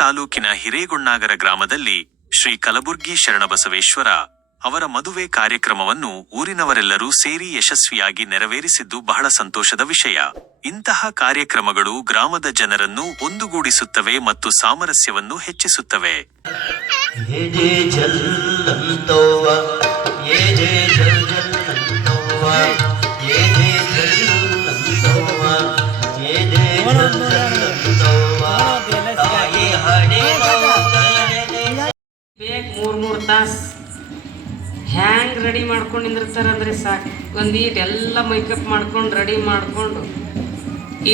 ತಾಲೂಕಿನ ಹಿರೇಗುಣ್ಣಾಗರ ಗ್ರಾಮದಲ್ಲಿ ಶ್ರೀ ಕಲಬುರ್ಗಿ ಶರಣಬಸವೇಶ್ವರ ಅವರ ಮದುವೆ ಕಾರ್ಯಕ್ರಮವನ್ನು ಊರಿನವರೆಲ್ಲರೂ ಸೇರಿ ಯಶಸ್ವಿಯಾಗಿ ನೆರವೇರಿಸಿದ್ದು ಬಹಳ ಸಂತೋಷದ ವಿಷಯ. ಇಂತಹ ಕಾರ್ಯಕ್ರಮಗಳು ಗ್ರಾಮದ ಜನರನ್ನು ಒಂದುಗೂಡಿಸುತ್ತವೆ ಮತ್ತು ಸಾಮರಸ್ಯವನ್ನು ಹೆಚ್ಚಿಸುತ್ತವೆ. ಮೂರ್ ತಾಸು ಹ್ಯಾಂಗ್ ರೆಡಿ ಮಾಡ್ಕೊಂಡು ನಿಂದಿರ್ತಾರೆ ಅಂದ್ರೆ ಸಾಕು. ಒಂದೀಟ್ ಎಲ್ಲ ಮೇಕಪ್ ಮಾಡ್ಕೊಂಡು ರೆಡಿ ಮಾಡ್ಕೊಂಡು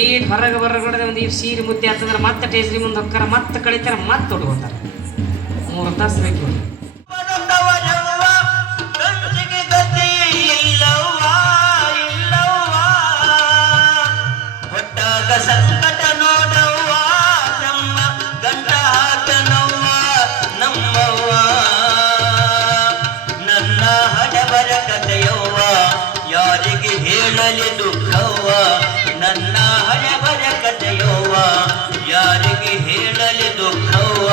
ಈಟ್ ಹೊರಗೆ ಹೊರಗಡೆ ಒಂದೀಟ್ ಸೀರೆ ಮುದ್ದೆ ಆಗ್ತಂದ್ರೆ ಮತ್ತೆ ಟೇಸ್ರಿ ಮುಂದೆ ಹೋಗ್ತಾರೆ, ಮತ್ತೆ ಕಳಿತಾರೆ, ಮತ್ತೆ ತೊಡ್ಕೋತಾರೆ. 3 ತಾಸು ಬೇಕು. ಯಾರಿಗೆ ಹೇಳಲಿ ದುಃಖವ್ವ ನನ್ನ ಹಣೆಬರ ಕಥೆಯವ್ವ, ಯಾರಿಗೆ ಹೇಳಲಿ ದುಃಖವ್ವ.